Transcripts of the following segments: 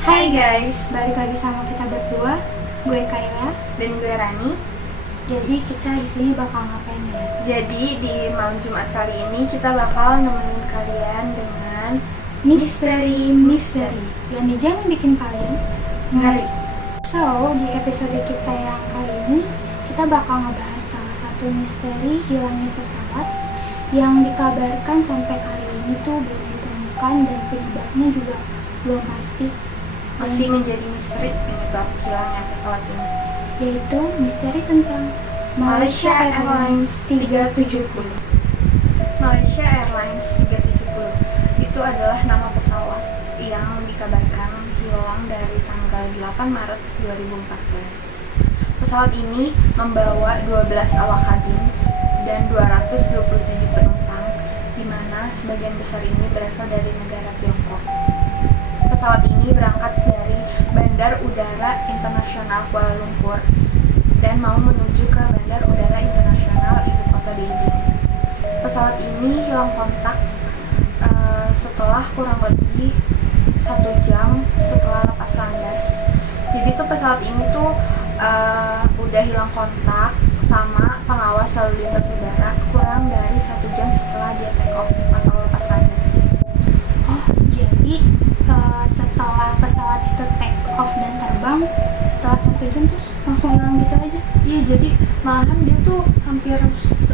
Hai guys, balik lagi sama kita berdua. Gue Kayla Dan gue Rani. Jadi kita di sini bakal ngapain ya? Jadi di malam Jumat kali ini kita bakal nemenin kalian dengan Misteri yang dijamin bikin kalian ngeri. So, di episode kita yang kali ini kita bakal ngebahas salah satu misteri hilangnya pesawat yang dikabarkan sampai kali ini tuh belum ditemukan dan penyebabnya juga belum pasti. Masih menjadi misteri penyebab hilangnya pesawat ini, Yaitu misteri tentang Malaysia Airlines 370. Malaysia Airlines 370 itu adalah nama pesawat yang dikabarkan hilang dari tanggal 8 Maret 2014. Pesawat ini membawa 12 awak kabin dan 227 penumpang, di mana sebagian besar ini berasal dari negara Tiongkok. Pesawat ini berangkat dari Bandar Udara Internasional Kuala Lumpur dan mau menuju ke Bandar Udara Internasional Ibu Kota Beijing. Pesawat ini hilang kontak setelah kurang lebih 1 jam setelah lepas landas. Jadi tuh pesawat ini tuh udah hilang kontak sama pengawas lalu lintas udara kurang dari 1 jam setelah dia take off atau lepas landas. Oh, jadi setelah pesawat itu take off dan terbang, setelah 1 jam terus langsung hilang gitu aja? Iya, jadi malahan dia tuh hampir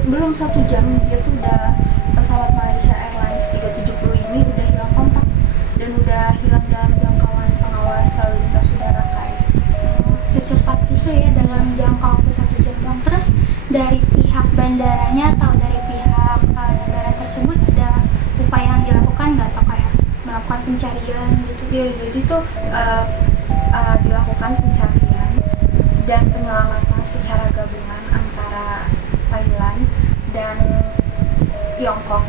belum 1 jam dia tuh udah pesawat Malaysia Airlines 370 ini udah hilang kontak dan udah hilang dalam jangkauan pengawas lalu lintas udara kayak. Secepat itu ya, dalam jangka waktu 1 jam doang. Terus dari pihak bandaranya atau dari pihak negara tersebut ada upaya yang dilakukan nggak, atau kayak melakukan pencarian gitu? Iya, jadi tuh dilakukan pencarian dan penyelamatan secara gabungan antara Thailand dan Tiongkok.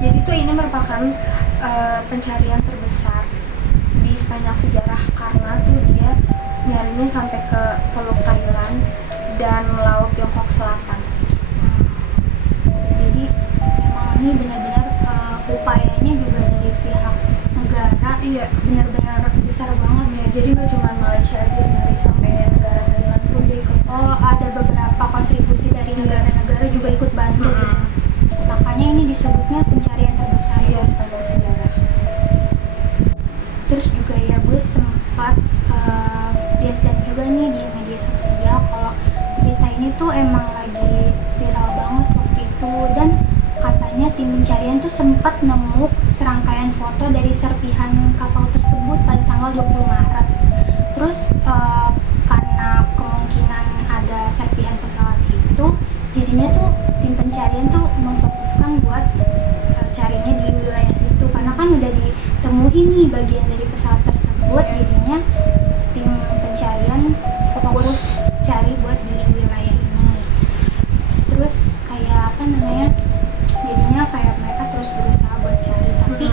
Jadi tuh ini merupakan pencarian terbesar di sepanjang sejarah karena tuh dia nyarinya sampai ke Teluk Thailand dan Laut Tiongkok Selatan. Jadi memang ini benar-benar upayanya juga dari pihak negara. Iya, Benar-benar besar banget ya. jadi nggak cuma Malaysia aja yang nyari, sampai negara Thailand pun dia ikut. Oh, ada beberapa kontribusi dari negara-negara juga ikut bantu gitu. Makanya ini disebutnya pencarian terbesar. Iya, sepanjang sejarah. Terus juga ya, gue sempat lihat juga nih di media sosial kalau berita ini tuh emang lagi viral banget waktu itu, dan katanya tim pencarian tuh sempat nemu serangkaian foto dari serpihan kapal tersebut pada tanggal 20 Maret. Terus karena kemungkinan ada serpihan pesawat itu, jadinya tuh tim pencarian tuh memfokuskan buat carinya di wilayah situ, karena kan udah ditemuin nih bagian dari pesawat tersebut. Jadinya tim pencarian fokus cari buat di wilayah ini. Terus kayak apa namanya, jadinya kayak mereka terus berusaha buat cari, tapi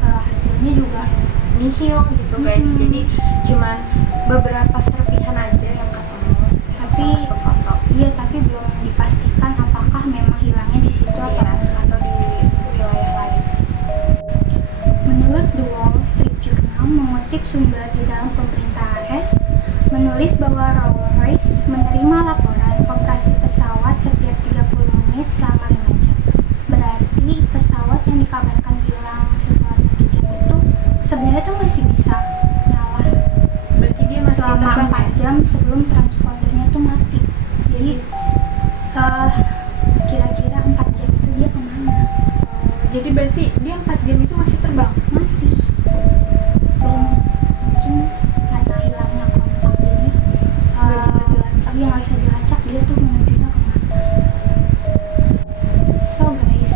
hasilnya juga Nihil gitu guys. Jadi cuman beberapa serpihan aja yang ketemu, Tapi foto iya, tapi belum dipastikan apakah memang hilangnya di situ atau enggak. atau di wilayah lain. Menurut The Wall Street Journal mengutip sumber di dalam pemerintah AS, menulis bahwa Rolls-Royce menerima laporan operasi pesawat setiap 30 menit selama 5 jam. Berarti pesawat yang dikabarkan hilang setelah 1 jam itu sebenarnya tuh masih bisa nyala Berarti dia masih selama terbang 4 jam sebelum transpondernya tuh mati. Jadi kira-kira 4 jam itu dia kemana? Jadi berarti dia 4 jam itu masih terbang. Masih belum, mungkin karena hilangnya kontak, jadi Nggak bisa dilacak. iya, nggak bisa dilacak dia tuh menujunya kemana. So guys,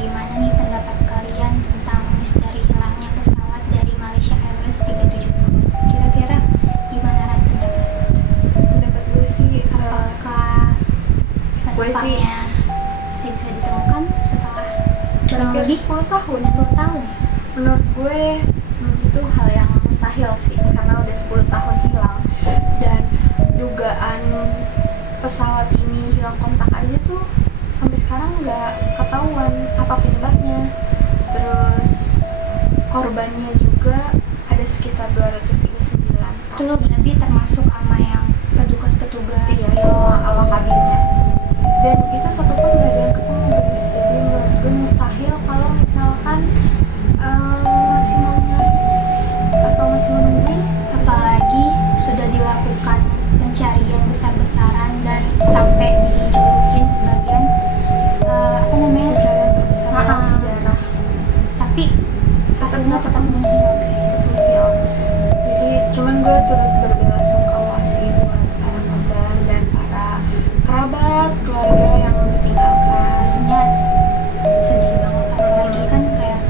gimana nih pendapat kalian tentang misteri hilangnya pesawat dari Malaysia Airlines 370? Kira-kira gimana Ran pendapat? Pendapat gue sih Apakah gue sih penumpangnya masih bisa ditemukan setelah kurang hampir lebih 10 tahun. 10 tahun ya? Menurut gue itu hal yang mustahil sih, karena udah 10 tahun hilang dan dugaan pesawat ini hilang kontak aja tuh sampai sekarang nggak ketahuan apa penyebabnya. Terus korbannya juga ada ada sekitar 239. Itu berarti termasuk sama yang petugas-petugas Iya, semua awak kabinnya. Dan itu satu pun gak ada yang ketemu guys. Jadi menurut gue mustahil kalau misalkan masih mau nyari atau masih menungguin. apalagi sudah dilakukan pencarian besar-besaran dan sampai dijulukin sebagian apa namanya Pencarian terbesar dalam sejarah. tapi hasilnya tetap nihil guys. Iya. Jadi cuman gue turut berbelasungkawa sih buat para korban dan para kerabat keluarga yang ditinggalkan. Rasanya sedih banget, apalagi kan kayak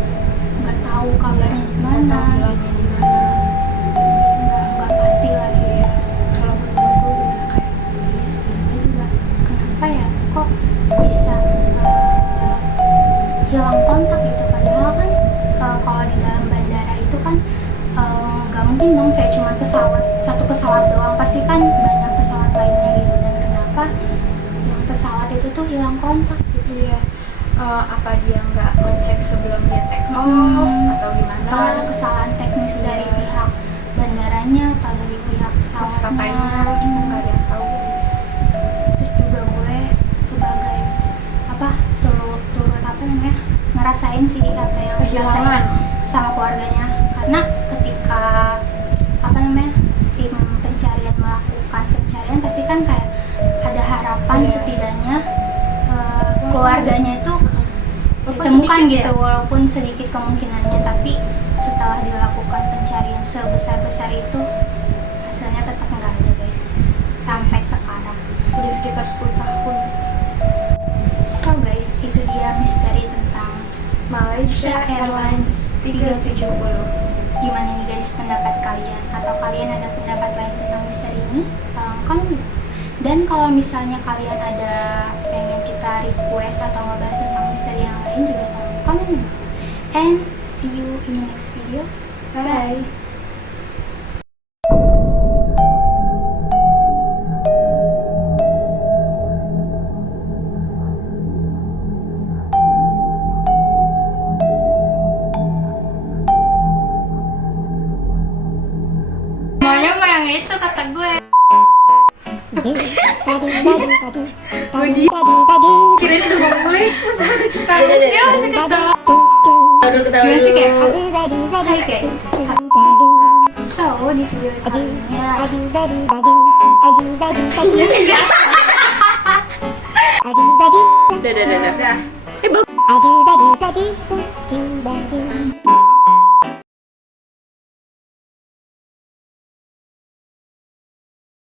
nggak tahu kabarnya gimana Hilangnya gitu, di mana. nggak pasti lagi ya. Kalau menurut gue udah kayak Iya sih, gue juga kenapa ya kok bisa hilang kontak gitu, padahal kan kalau di dalam bandara itu kan nggak mungkin dong kayak cuma satu pesawat doang, pasti kan banyak pesawat lainnya gitu, dan kenapa yang pesawat itu tuh hilang kontak gitu. dia apa dia nggak ngecek sebelum dia take off atau gimana? Atau ada kesalahan teknis dari Iya. pihak bandaranya atau dari pihak maskapainya pesawatnya. kita nggak ada yang tahu guys. Terus juga gue sebagai apa turut apa namanya ngerasain sih apa yang Kehilangan. dirasain sama keluarganya, karena ketika apa namanya tim pencarian melakukan pencarian pasti kan kayak ada harapan Iya. setidaknya keluarganya itu Walaupun ditemukan sedikit gitu, ya. walaupun sedikit kemungkinannya, tapi setelah dilakukan pencarian sebesar-besar itu hasilnya tetap nggak ada guys sampai sekarang. Udah sekitar 10 tahun. So guys, itu dia misteri tentang Malaysia Airlines 370. gimana nih guys pendapat kalian, atau kalian ada pendapat lain tentang misteri ini? Komen. Dan kalau misalnya kalian ada pengen kita request atau ngebahas tentang misteri yang lain juga tolong komen. And see you in the next video. Bye. Maunya mah yang itu kata gue. Kirain udah mau mulai, maksudnya udah ketawa. Dia masih ketawa. Aduh, ketawa Gimana sih kayak dulu. Hai guys. So di video kali ini Udah. Eh, bagus.